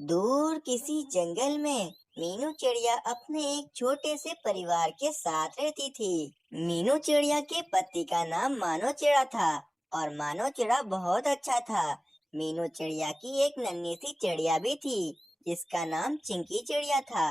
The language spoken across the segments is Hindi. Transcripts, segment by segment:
दूर किसी जंगल में मीनू चिड़िया अपने एक छोटे से परिवार के साथ रहती थी। मीनू चिड़िया के पति का नाम मानो चिड़ा था और मानो चिड़ा बहुत अच्छा था। मीनू चिड़िया की एक नन्ही सी चिड़िया भी थी जिसका नाम चिंकी चिड़िया था।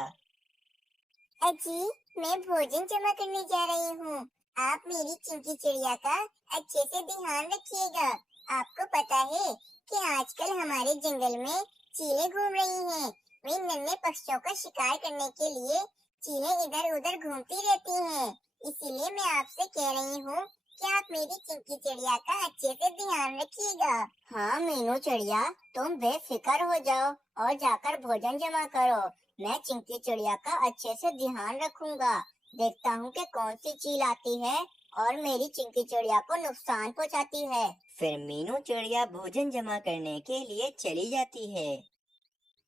अजी, मैं भोजन जमा करने जा रही हूँ। आप मेरी चिंकी चिड़िया का अच्छे से ध्यान रखिएगा। आपको पता है कि आजकल हमारे जंगल में चीलें घूम रही हैं। वे नन्हे पक्षियों का शिकार करने के लिए चीलें इधर उधर घूमती रहती हैं। इसीलिए मैं आपसे कह रही हूँ कि आप मेरी चिंकी चिड़िया का अच्छे से ध्यान रखिएगा। हाँ मीनू चिड़िया, तुम बेफिक्र हो जाओ और जाकर भोजन जमा करो। मैं चिंकी चिड़िया का अच्छे से ध्यान रखूंगा। देखता हूँ कि कौन सी चील आती है और मेरी चिंकी चिड़िया को नुकसान पहुँचाती है। फिर मीनू चिड़िया भोजन जमा करने के लिए चली जाती है।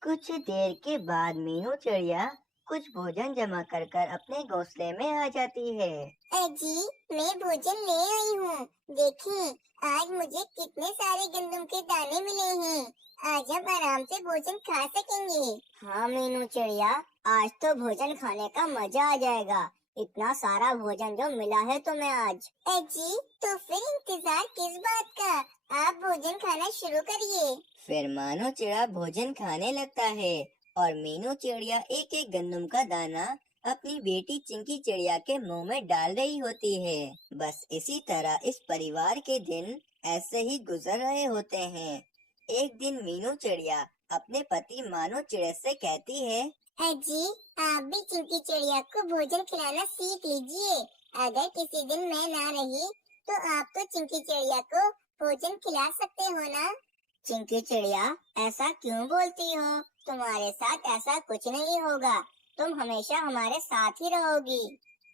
कुछ देर के बाद मीनू चिड़िया कुछ भोजन जमा कर कर अपने घोंसले में आ जाती है। अजी, मैं भोजन ले आई हूँ। देखें, आज मुझे कितने सारे गंदम के दाने मिले हैं। आज हम आराम से भोजन खा सकेंगे। हाँ मीनू चिड़िया, आज तो भोजन खाने का मजा आ जाएगा। इतना सारा भोजन जो मिला है तुम्हें आज। अजी, तो फिर इंतजार किस बात का? आप भोजन खाना शुरू करिए। फिर मानो चिड़ा भोजन खाने लगता है और मीनू चिड़िया एक एक गंदम का दाना अपनी बेटी चिंकी चिड़िया के मुंह में डाल रही होती है। बस इसी तरह इस परिवार के दिन ऐसे ही गुजर रहे होते हैं। एक दिन मीनू चिड़िया अपने पति मानो चिड़े से कहती है, अजी, आप भी चिंकी चिड़िया को भोजन खिलाना सीख लीजिए। अगर किसी दिन मैं ना रही तो आप तो चिंकी चिड़िया को भोजन खिला सकते हो ना? चिंकी चिड़िया, ऐसा क्यों बोलती हो? तुम्हारे साथ ऐसा कुछ नहीं होगा। तुम हमेशा हमारे साथ ही रहोगी।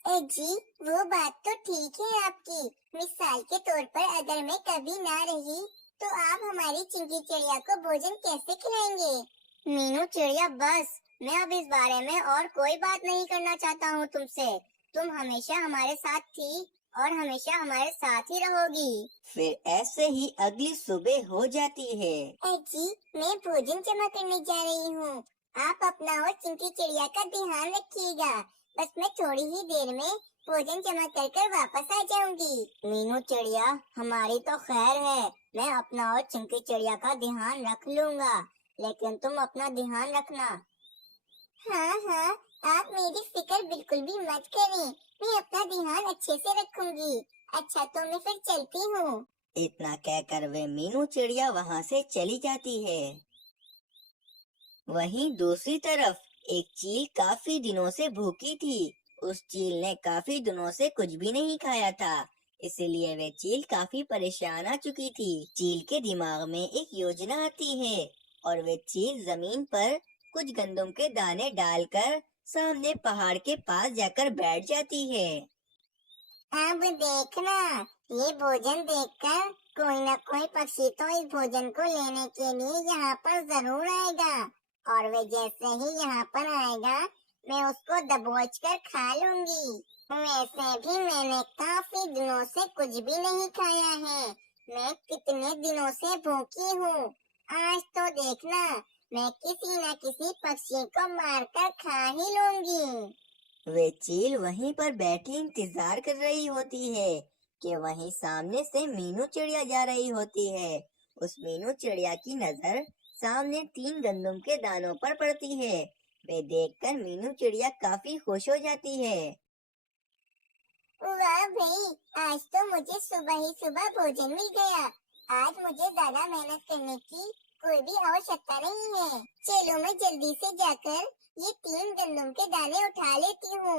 अजी, वो बात तो ठीक है आपकी। मिसाल के तौर पर अगर मैं कभी ना रही तो आप हमारी चिंकी चिड़िया को भोजन कैसे खिलाएंगे? मीनू चिड़िया, बस, मैं अब इस बारे में और कोई बात नहीं करना चाहता हूँ तुमसे। तुम हमेशा हमारे साथ थी और हमेशा हमारे साथ ही रहोगी। फिर ऐसे ही अगली सुबह हो जाती है। अजी, मैं भोजन जमा करने जा रही हूँ। आप अपना और चिंकी चिड़िया का ध्यान रखिएगा। बस मैं थोड़ी ही देर में भोजन जमा कर कर वापस आ जाऊंगी। मीनू चिड़िया, हमारी तो खैर है। मैं अपना और चिंकी चिड़िया का ध्यान रख लूंगा, लेकिन तुम अपना ध्यान रखना। हाँ हाँ, आप मेरी फिक्र बिल्कुल भी मत करें। मैं अपना ध्यान अच्छे से रखूंगी। अच्छा, तो मैं फिर चलती हूँ। इतना कहकर वे मीनू चिड़िया वहाँ से चली जाती है। वहीं दूसरी तरफ एक चील काफी दिनों से भूखी थी। उस चील ने काफी दिनों से कुछ भी नहीं खाया था, इसलिए वे चील काफी परेशान आ चुकी थी। चील के दिमाग में एक योजना आती है और वे चील जमीन पर कुछ गंदम के दाने डालकर सामने पहाड़ के पास जाकर बैठ जाती है। अब देखना, ये भोजन देखकर कोई न कोई पक्षी तो इस भोजन को लेने के लिए यहाँ पर जरूर आएगा। और वे जैसे ही यहाँ पर आएगा, मैं उसको दबोच कर खा लूंगी। वैसे भी मैंने काफी दिनों से कुछ भी नहीं खाया है। मैं कितने दिनों से भूखी हूँ। आज तो देखना, मैं किसी न किसी पक्षी को मारकर खा ही लूंगी। वे चील वहीं पर बैठी इंतजार कर रही होती है कि वहीं सामने से मीनू चिड़िया जा रही होती है। उस मीनू चिड़िया की नजर सामने 3 गंदम के दानों पर पड़ती है। वे देखकर मीनू चिड़िया काफी खुश हो जाती है। वाह भाई, आज तो मुझे सुबह ही सुबह भोजन मिल गया। आज मुझे ज्यादा मेहनत करने की कोई भी आवश्यकता नहीं है। चलो मैं जल्दी से जाकर ये 3 गंदम के दाने उठा लेती हूँ,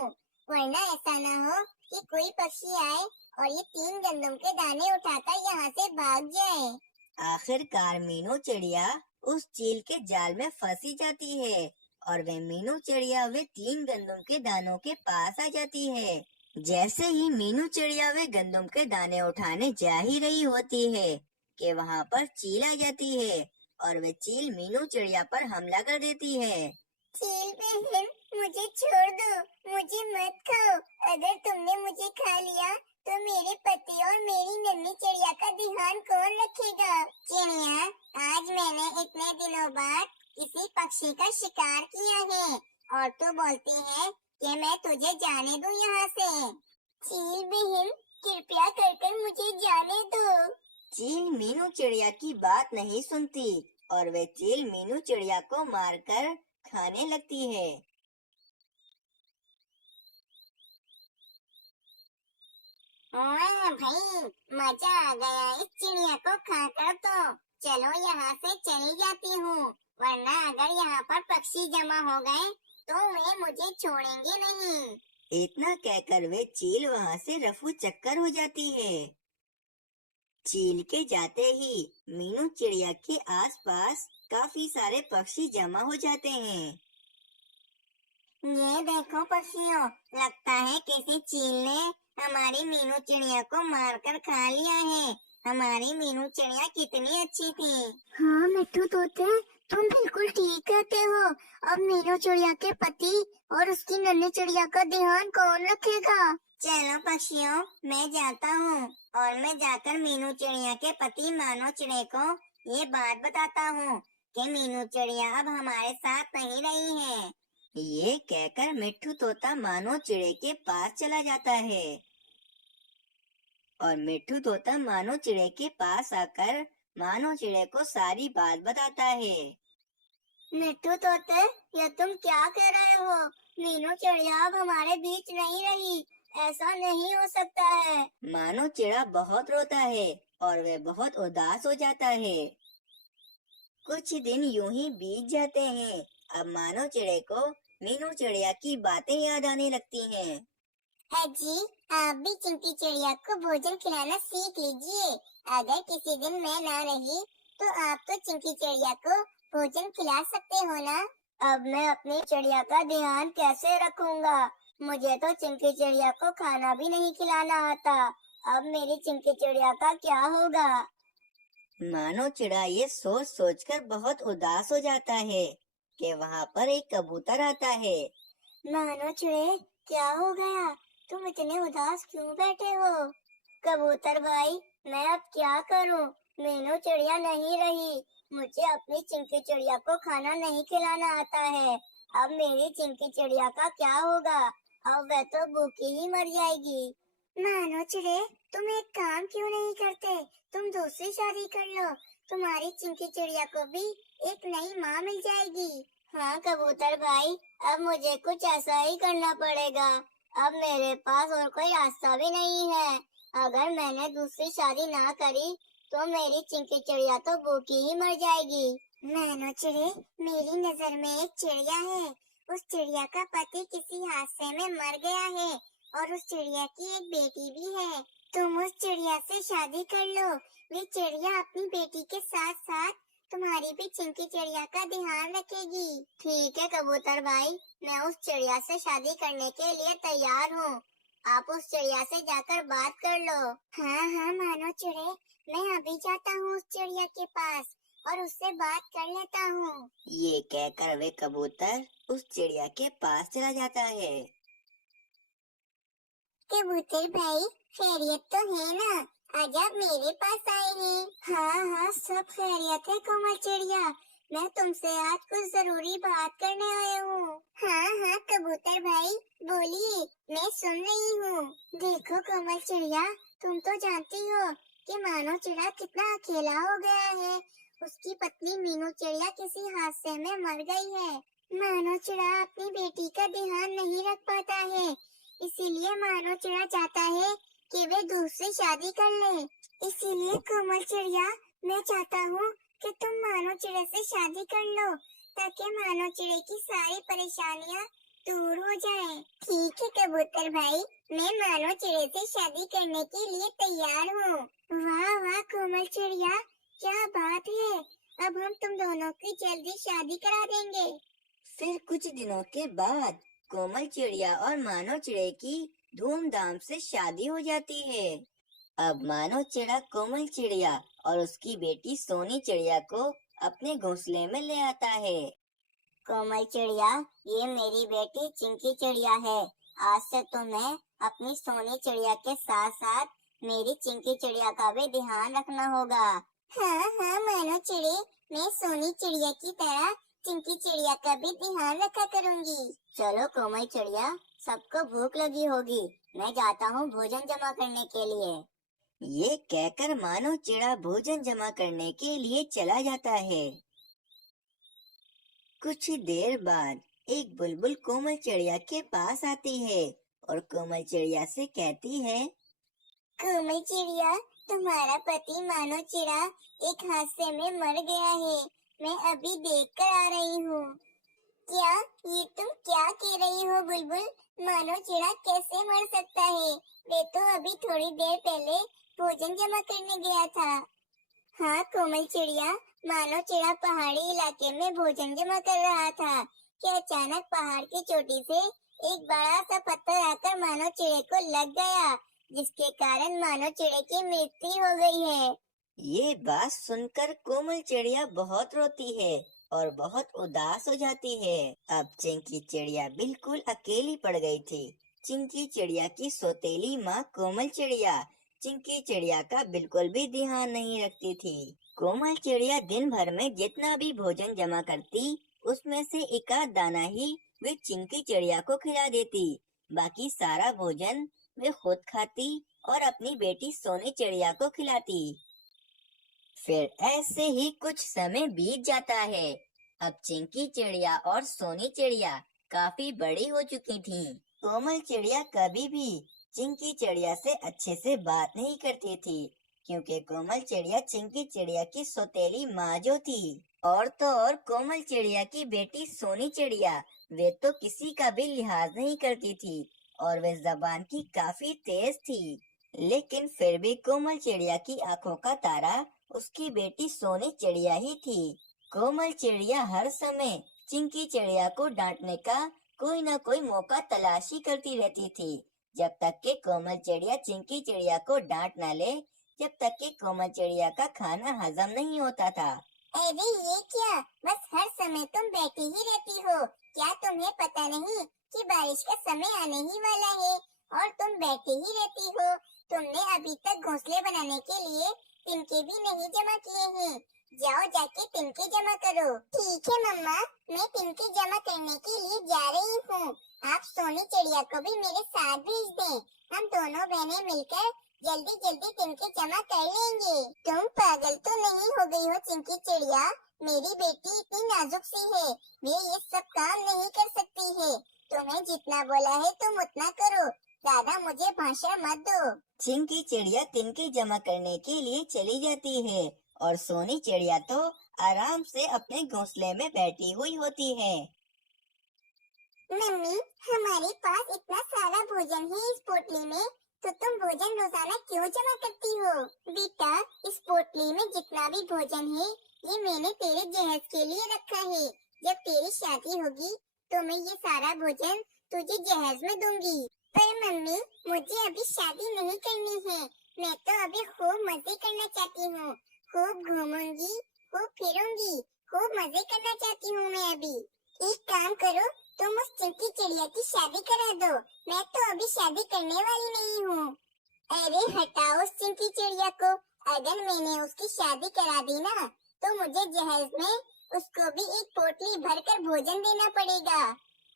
वरना ऐसा ना हो कि कोई पक्षी आए और ये 3 गंदम के दाने उठाकर यहाँ से भाग जाए। आखिरकार मीनू चिड़िया उस चील के जाल में फंसी जाती है और वे मीनू चिड़िया वे 3 गंदम के दानों के पास आ जाती है। जैसे ही मीनू चिड़िया वे गंदम के दाने उठाने जा ही रही होती है कि वहाँ पर चील आ जाती है और वे चील मीनू चिड़िया पर हमला कर देती है। चील बहन, मुझे छोड़ दो, मुझे मत खाओ। अगर तुमने मुझे खा लिया तो मेरे पति और मेरी नन्ही चिड़िया का ध्यान कौन रखेगा? चिड़िया, आज मैंने इतने दिनों बाद किसी पक्षी का शिकार किया है और तू बोलती है कि मैं तुझे जाने दूं यहाँ से। चील बहन, कृपया कर मुझे जाने दो। चील मीनू चिड़िया की बात नहीं सुनती और वे चील मीनू चिड़िया को मारकर खाने लगती है। वाह भाई, मजा आ गया इस चिड़िया को खाकर। तो चलो यहाँ से चली जाती हूँ, वरना अगर यहाँ पर पक्षी जमा हो गए तो वे मुझे छोड़ेंगे नहीं। इतना कहकर वे चील वहाँ से रफू चक्कर हो जाती है। चील के जाते ही मीनू चिड़िया के आसपास काफी सारे पक्षी जमा हो जाते हैं। ये देखो पक्षियों, लगता है किसी चील ने हमारी मीनू चिड़िया को मारकर खा लिया है। हमारी मीनू चिड़िया कितनी अच्छी थी। हाँ मिट्टू तोते, तुम बिल्कुल ठीक कहते हो। अब मीनू चिड़िया के पति और उसकी नन्ही चिड़िया का ध्यान कौन रखेगा? चलो पक्षियों, मैं जाता हूँ और मैं जाकर मीनू चिड़िया के पति मानो चिड़े को ये बात बताता हूँ कि मीनू चिड़िया अब हमारे साथ नहीं रही है। ये कहकर मिट्ठू तोता मानो चिड़े के पास चला जाता है और मिट्ठू तोता मानो चिड़े के पास आकर मानो चिड़े को सारी बात बताता है। मिट्टू तोते, ये तुम क्या कह रहे हो? मीनू चिड़िया अब हमारे बीच नहीं रही, ऐसा नहीं हो सकता है। मानो चिड़ा बहुत रोता है और वह बहुत उदास हो जाता है। कुछ दिन यूं ही बीत जाते हैं। अब मानो चिड़े को मीनू चिड़िया की बातें याद आने लगती हैं। अजी, आप भी चिंकी चिड़िया को भोजन खिलाना सीख लीजिए। अगर किसी दिन मैं ना रही तो आप तो चिंकी चिड़िया को भोजन खिला सकते हो ना। अब मैं अपनी चिड़िया का ध्यान कैसे रखूंगा? मुझे तो चिंकी चिड़िया को खाना भी नहीं खिलाना आता। अब मेरी चिंकी चिड़िया का क्या होगा? मानो चिड़ा ये सोच सोचकर बहुत उदास हो जाता है कि वहाँ पर एक कबूतर आता है। मानो चिड़े, क्या हो गया? तुम इतने उदास क्यों बैठे हो? कबूतर भाई, मैं अब क्या करूं? मीनू चिड़िया नहीं रही। मुझे अपनी चिंकी चिड़िया को खाना नहीं खिलाना आता है। अब मेरी चिंकी चिड़िया का क्या होगा? अब वह तो भूखी ही मर जाएगी। मानो चिड़े, तुम एक काम क्यों नहीं करते? तुम दूसरी शादी कर लो। तुम्हारी चिंकी चिड़िया को भी एक नई माँ मिल जाएगी। हाँ कबूतर भाई, अब मुझे कुछ ऐसा ही करना पड़ेगा। अब मेरे पास और कोई रास्ता भी नहीं है। अगर मैंने दूसरी शादी ना करी तो मेरी चिंकी चिड़िया तो भूखी ही मर जाएगी। मानो चिड़े, मेरी नजर में एक चिड़िया है। उस चिड़िया का पति किसी हादसे में मर गया है और उस चिड़िया की एक बेटी भी है। तुम उस चिड़िया से शादी कर लो। वे चिड़िया अपनी बेटी के साथ साथ तुम्हारी भी चिंकी चिड़िया का ध्यान रखेगी। ठीक है कबूतर भाई, मैं उस चिड़िया से शादी करने के लिए तैयार हूँ। आप उस चिड़िया से जाकर बात कर लो। हाँ हाँ मानो चिड़े, मैं अभी जाता हूँ उस चिड़िया के पास और उससे बात कर लेता हूँ। ये कहकर वे कबूतर उस चिड़िया के पास चला जाता है। कबूतर भाई, खैरियत तो है ना? आज आप मेरे पास आए हैं। हाँ हाँ, सब खैरियत है कोमल चिड़िया। मैं तुमसे आज कुछ जरूरी बात करने आया हूँ। हाँ हाँ कबूतर भाई, बोलिए, मैं सुन रही हूँ। देखो कोमल चिड़िया, तुम तो जानती हो कि मानो चिड़ा कितना अकेला हो गया है। उसकी पत्नी मीनू चिड़िया किसी हादसे में मर गई है। मानो चिड़ा अपनी बेटी का ध्यान नहीं रख पाता है, इसीलिए मानो चिड़ा चाहता है कि वे दूसरी शादी कर ले। इसीलिए कोमल चिड़िया, मैं चाहता हूँ कि तुम मानो चिड़े से शादी कर लो ताकि मानो चिड़े की सारी परेशानियाँ दूर हो जाए। ठीक है कबूतर भाई, मैं मानो चिड़े से शादी करने के लिए तैयार हूँ। वाह वाह कोमल चिड़िया, क्या बात है। अब हम तुम दोनों की जल्दी शादी करा देंगे। फिर कुछ दिनों के बाद कोमल चिड़िया और मानो चिड़े की धूमधाम से शादी हो जाती है। अब मानो चिड़ा कोमल चिड़िया और उसकी बेटी सोनी चिड़िया को अपने घोंसले में ले आता है। कोमल चिड़िया, ये मेरी बेटी चिंकी चिड़िया है। आज से तुम्हें अपनी सोनी चिड़िया के साथ साथ मेरी चिंकी चिड़िया का भी ध्यान रखना होगा। हाँ हाँ मानो चिड़े, मैं सोनी चिड़िया की तरह चिंकी चिड़िया का भी ध्यान रखा करूंगी। चलो कोमल चिड़िया, सबको भूख लगी होगी, मैं जाता हूँ भोजन जमा करने के लिए। ये कहकर मानो चिड़ा भोजन जमा करने के लिए चला जाता है। कुछ ही देर बाद एक बुलबुल कोमल चिड़िया के पास आती है और कोमल चिड़िया से कहती है, कोमल चिड़िया, तुम्हारा पति मानो चिड़ा एक हादसे में मर गया है। मैं अभी देख कर आ रही हूँ। क्या ये तुम क्या कह रही हो बुलबुल? मानो चिड़ा कैसे मर सकता है? वे तो अभी थोड़ी देर पहले भोजन जमा करने गया था। हाँ कोमल चिड़िया, मानो चिड़ा पहाड़ी इलाके में भोजन जमा कर रहा था कि अचानक पहाड़ की चोटी से एक बड़ा सा पत्थर आकर मानो चिड़े को लग गया, जिसके कारण मानो चिड़े की मृत्यु हो गई है। ये बात सुनकर कोमल चिड़िया बहुत रोती है और बहुत उदास हो जाती है। अब चिंकी चिड़िया बिल्कुल अकेली पड़ गई थी। चिंकी चिड़िया की सौतेली माँ कोमल चिड़िया चिंकी चिड़िया का बिल्कुल भी ध्यान नहीं रखती थी। कोमल चिड़िया दिन भर में जितना भी भोजन जमा करती, उसमें से एक आध दाना ही वे चिंकी चिड़िया को खिला देती। बाकी सारा भोजन वे खुद खाती और अपनी बेटी सोनी चिड़िया को खिलाती। फिर ऐसे ही कुछ समय बीत जाता है। अब चिंकी चिड़िया और सोनी चिड़िया काफी बड़ी हो चुकी थीं। कोमल चिड़िया कभी भी चिंकी चिड़िया से अच्छे से बात नहीं करती थी, क्योंकि कोमल चिड़िया चिंकी चिड़िया की सौतेली माँ जो थी। और तो और कोमल चिड़िया की बेटी सोनी चिड़िया, वे तो किसी का भी लिहाज नहीं करती थी और वे जबान की काफी तेज थी। लेकिन फिर भी कोमल चिड़िया की आंखों का तारा उसकी बेटी सोनी चिड़िया ही थी। कोमल चिड़िया हर समय चिंकी चिड़िया को डांटने का कोई न कोई मौका तलाशी करती रहती थी, जब तक कि कोमल चिड़िया चिंकी चिड़िया को डांट न ले, जब तक कि कोमल चिड़िया का खाना हजम नहीं होता था। अरे ये क्या, बस हर समय तुम बैठी ही रहती हो? क्या तुम्हें पता नहीं कि बारिश का समय आने ही वाला है और तुम बैठी ही रहती हो? तुमने अभी तक घोंसले बनाने के लिए तिनके भी नहीं जमा किए हैं। जाओ जाके तिनके जमा करो। ठीक है मम्मा, मैं तिनके जमा करने के लिए जा रही हूँ। आप सोनी चिड़िया को भी मेरे साथ भेज दें। हम दोनों बहनें मिलकर जल्दी जल्दी तिनके जमा कर लेंगे। तुम पागल तो नहीं हो गई हो चिंकी चिड़िया? मेरी बेटी इतनी नाजुक सी है, वे ये सब काम नहीं कर सकती है। तुम्हें जितना बोला है तुम उतना करो, ज्यादा मुझे भाषण मत दो। चिंकी चिड़िया तिनके जमा करने के लिए चली जाती है और सोनी चिड़िया तो आराम से अपने घोंसले में बैठी हुई होती है। मम्मी, हमारे पास इतना सारा भोजन है इस पोटली में, तो तुम भोजन रोजाना क्यों जमा करती हो? बेटा, इस पोटली में जितना भी भोजन है, ये मैंने तेरे जहेज के लिए रखा है। जब तेरी शादी होगी तो मैं ये सारा भोजन तुझे जहेज में दूंगी। पर मम्मी, मुझे अभी शादी नहीं करनी है। मैं तो अभी खूब मजे करना चाहती हूँ। खूब घूमूंगी, खूब फिरूंगी, खूब मजे करना चाहती हूँ मैं अभी। एक काम करो, तुम उस चिंकी चिड़िया की शादी करा दो। मैं तो अभी शादी करने वाली नहीं हूँ। अरे हटाओ उस चिंकी चिड़िया को। अगर मैंने उसकी शादी करा दी ना, तो मुझे जहेज में उसको भी एक पोटली भरकर भोजन देना पड़ेगा।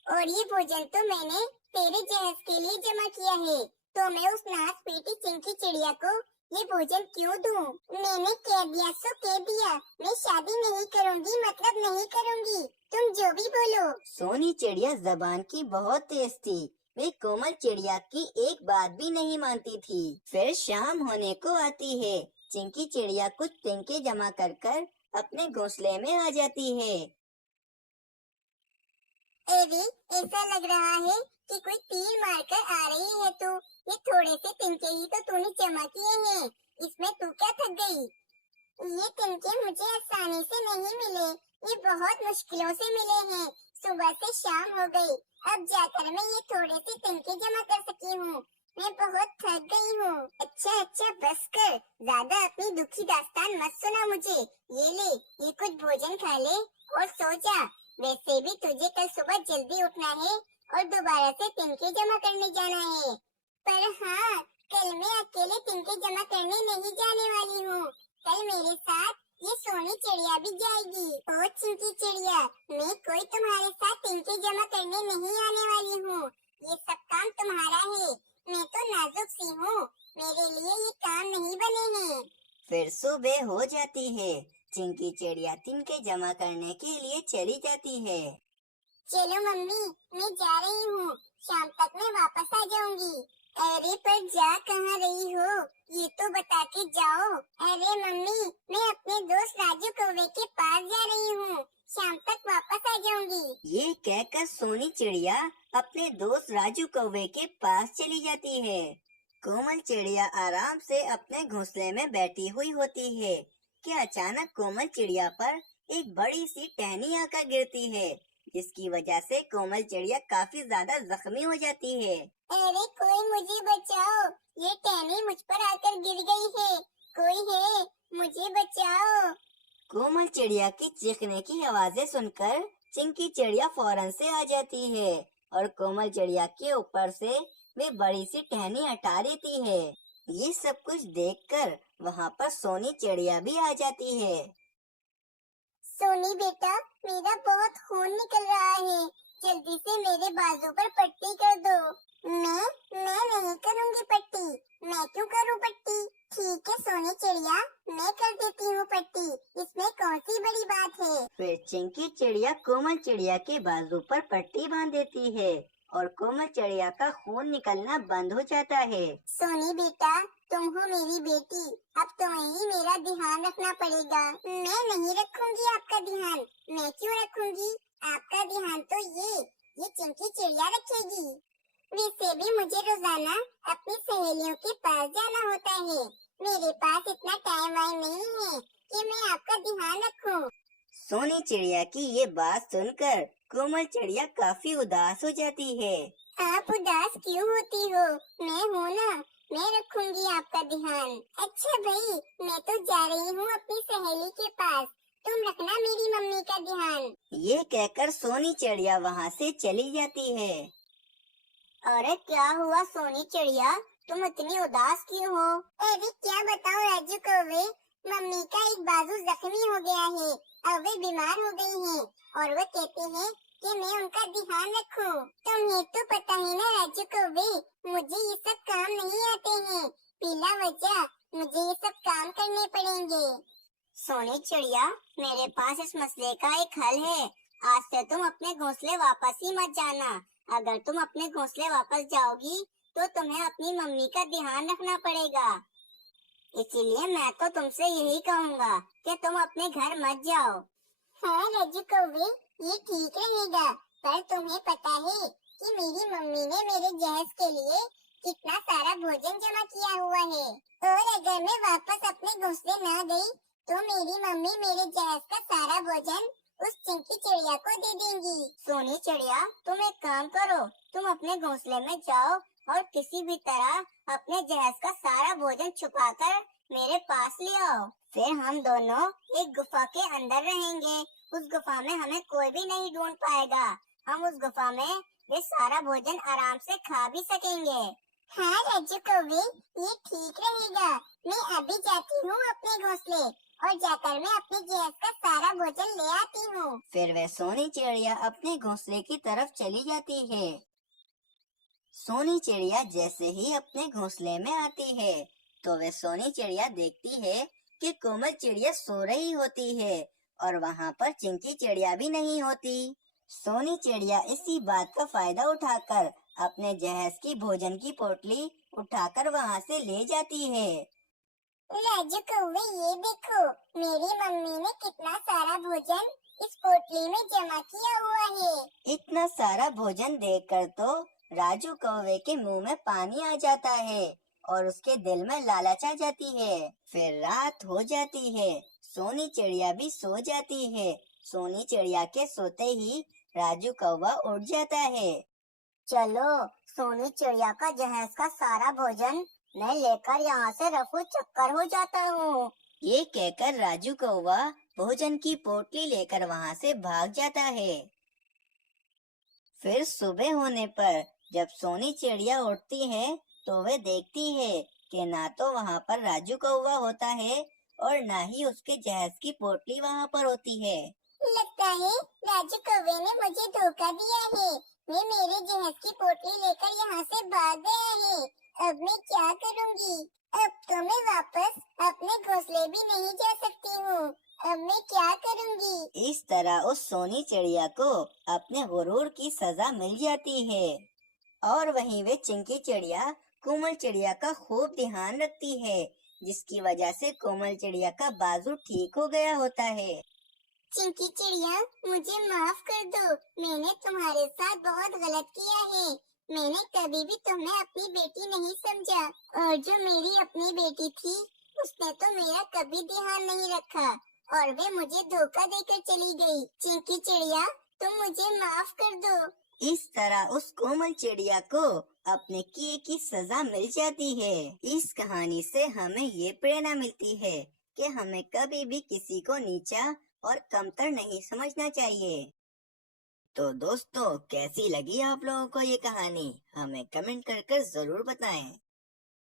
और ये भोजन तो मैंने तेरे जहेज के लिए जमा किया है, तो मैं उस नाच पीटी चिंकी चिड़िया को ये भोजन क्यों दूं? मैंने कह दिया सो कह दिया। मैं शादी नहीं करूंगी, मतलब नहीं करूंगी। तुम जो भी बोलो। सोनी चिड़िया जबान की बहुत तेज थी। वे कोमल चिड़िया की एक बात भी नहीं मानती थी। फिर शाम होने को आती है। चिंकी चिड़िया कुछ तिनके जमा कर कर अपने घोंसले में आ जाती है। अरे, ऐसा लग रहा है कि कोई तीर मारकर आ रही है तू। ये थोड़े से तिनके ही तो तूने जमा किए हैं, इसमें तू क्या थक गई? ये तिनके मुझे आसानी से नहीं मिले, ये बहुत मुश्किलों से मिले हैं। सुबह से शाम हो गई, अब जाकर मैं ये थोड़े से तिनके जमा कर सकी हूँ। मैं बहुत थक गई हूँ। अच्छा अच्छा, बस कर, ज्यादा अपनी दुखी दास्तान मत सुना मुझे। ये ले, ये कुछ भोजन खा ले और सो जा। वैसे भी तुझे कल सुबह जल्दी उठना है और दोबारा से तिनके जमा करने जाना है। पर हाँ, कल मैं अकेले तिनके जमा करने नहीं जाने वाली हूँ। कल मेरे साथ ये सोनी चिड़िया भी जाएगी। ओ चिंकी चिड़िया, मैं कोई तुम्हारे साथ टिंके जमा करने नहीं आने वाली हूँ। ये सब काम तुम्हारा है। मैं तो नाजुक सी हूँ, मेरे लिए ये काम नहीं बने हैं। फिर सुबह हो जाती है। चिंकी चिड़िया तिनके जमा करने के लिए चली जाती है। चलो मम्मी, मैं जा रही हूँ, शाम तक मैं वापस आ जाऊंगी। अरे पर जा कहाँ रही हो, ये तो बता के जाओ। अरे मम्मी, मैं अपने दोस्त राजू कौवे के पास जा रही हूँ, शाम तक वापस आ जाऊंगी। ये कहकर सोनी चिड़िया अपने दोस्त राजू कौवे के पास चली जाती है। कोमल चिड़िया आराम से अपने घोंसले में बैठी हुई होती है कि अचानक कोमल चिड़िया पर एक बड़ी सी टहनी आकर गिरती है, जिसकी वजह से कोमल चिड़िया काफी ज्यादा जख्मी हो जाती है। अरे कोई मुझे बचाओ, ये टहनी मुझ पर आकर गिर गई है, कोई है, मुझे बचाओ। कोमल चिड़िया की चीखने की आवाजें सुनकर चिंकी चिड़िया फौरन से आ जाती है और कोमल चिड़िया के ऊपर से वे बड़ी सी टहनी हटा देती है। ये सब कुछ देखकर वहाँ पर सोनी चिड़िया भी आ जाती है। सोनी बेटा, मेरा बहुत खून निकल रहा है, जल्दी से मेरे बाजू पर पट्टी कर दो। मैं नहीं करूँगी पट्टी। मैं क्यों करूँ पट्टी? ठीक है सोनी चिड़िया, मैं कर देती हूँ पट्टी, इसमें कौन सी बड़ी बात है। फिर चिंकी चिड़िया कोमल चिड़िया के बाजू पर पट्टी बांध देती है और कोमल चिड़िया का खून निकलना बंद हो जाता है। सोनी बेटा, तुम हो मेरी बेटी, अब तुम्हें ही मेरा ध्यान रखना पड़ेगा। मैं नहीं रखूंगी आपका ध्यान। मैं क्यों रखूंगी? आपका ध्यान तो ये चिंकी चिड़िया रखेगी। वैसे भी मुझे रोजाना अपनी सहेलियों के पास जाना होता है, मेरे पास इतना टाइम वाइम नहीं है कि मैं आपका ध्यान रखूं। सोनी चिड़िया की ये बात सुनकर कोमल चिड़िया काफी उदास हो जाती है। आप उदास क्यों होती हो? मैं हूँ ना, मैं रखूंगी आपका ध्यान। अच्छा भाई, मैं तो जा रही हूँ अपनी सहेली के पास, तुम रखना मेरी मम्मी का ध्यान। ये कहकर सोनी चिड़िया वहाँ से चली जाती है। अरे क्या हुआ सोनी चिड़िया, तुम इतनी उदास क्यों हो? अरे क्या बताऊं राजू कौवे, मम्मी का एक बाजू जख्मी हो गया है, अब वे बीमार हो गई हैं और वो कहते हैं कि मैं उनका ध्यान रखूं। तुम्हें तो पता है ना राजू कौवे, मुझे ये सब काम नहीं आते हैं, पीला वजह मुझे ये सब काम करने पड़ेंगे। सोनी चिड़िया, मेरे पास इस मसले का एक हल है। आज से तुम अपने घोंसले वापस ही मत जाना। अगर तुम अपने घोंसले वापस जाओगी तो तुम्हें अपनी मम्मी का ध्यान रखना पड़ेगा। इसीलिए मैं तो तुमसे यही कहूँगा कि तुम अपने घर मत जाओ। हाँ राजू कौवे, ये ठीक रहेगा, पर तुम्हें पता है कि मेरी मम्मी ने मेरे जहेज के लिए कितना सारा भोजन जमा किया हुआ है, और अगर मैं वापस अपने घोंसले न गई तो मेरी मम्मी मेरे जहेज का सारा भोजन उस चिंकी चिड़िया को दे देंगी। सोनी चिड़िया, तुम एक काम करो, तुम अपने घोंसले में जाओ और किसी भी तरह अपने जहेज का सारा भोजन छुपाकर मेरे पास ले आओ। फिर हम दोनों एक गुफा के अंदर रहेंगे। उस गुफा में हमें कोई भी नहीं ढूंढ पाएगा। हम उस गुफा में वे सारा भोजन आराम से खा भी सकेंगे। हाँ राजू कौवे, ये ठीक रहेगा। मैं अभी जाती हूँ अपने घोंसले और जाकर मैं अपने जहेज का सारा भोजन ले आती हूँ। फिर वह सोनी चिड़िया अपने घोंसले की तरफ चली जाती है। सोनी चिड़िया जैसे ही अपने घोंसले में आती है तो वह सोनी चिड़िया देखती है कि कोमल चिड़िया सो रही होती है और वहाँ पर चिंकी चिड़िया भी नहीं होती। सोनी चिड़िया इसी बात का फायदा उठाकर अपने जहेज की भोजन की पोटली उठाकर वहाँ से ले जाती है। राजू कौवे, ये देखो, मेरी मम्मी ने कितना सारा भोजन इस पोटली में जमा किया हुआ है। इतना सारा भोजन देखकर तो राजू कौवे के मुंह में पानी आ जाता है और उसके दिल में लालच आ जाती है। फिर रात हो जाती है, सोनी चिड़िया भी सो जाती है। सोनी चिड़िया के सोते ही राजू कौवा उठ जाता है। चलो, सोनी चिड़िया का जहेज का सारा भोजन मैं लेकर यहाँ से रफू चक्कर हो जाता हूँ। ये कहकर राजू कौवा भोजन की पोटली लेकर वहाँ से भाग जाता है। फिर सुबह होने पर जब सोनी चिड़िया उठती है तो वे देखती है कि ना तो वहाँ पर राजू कौवा होता है और ना ही उसके जहाज की पोटली वहाँ पर होती है। लगता है राजू कौवे ने मुझे धोखा दिया है। मैं मेरे जहाज की पोटली लेकर यहाँ से भाग गया है। अब मैं क्या करूँगी? अब तो मैं वापस अपने घोंसले भी नहीं जा सकती हूँ। अब मैं क्या करूँगी? इस तरह उस सोनी चिड़िया को अपने गुरूर की सजा मिल जाती है। और वहीं वे चिंकी चिड़िया कोमल चिड़िया का खूब ध्यान रखती है, जिसकी वजह से कोमल चिड़िया का बाजू ठीक हो गया होता है। चिंकी चिड़िया, मुझे माफ कर दो। मैंने तुम्हारे साथ बहुत गलत किया है। मैंने कभी भी तुम्हें अपनी बेटी नहीं समझा, और जो मेरी अपनी बेटी थी उसने तो मेरा कभी ध्यान नहीं रखा और वे मुझे धोखा देकर चली गई। चिंकी चिड़िया, तुम मुझे माफ कर दो। इस तरह उस कोमल चिड़िया को अपने किए की सजा मिल जाती है। इस कहानी से हमें ये प्रेरणा मिलती है कि हमें कभी भी किसी को नीचा और कमतर नहीं समझना चाहिए। तो दोस्तों, कैसी लगी आप लोगों को ये कहानी? हमें कमेंट कर जरूर बताएं।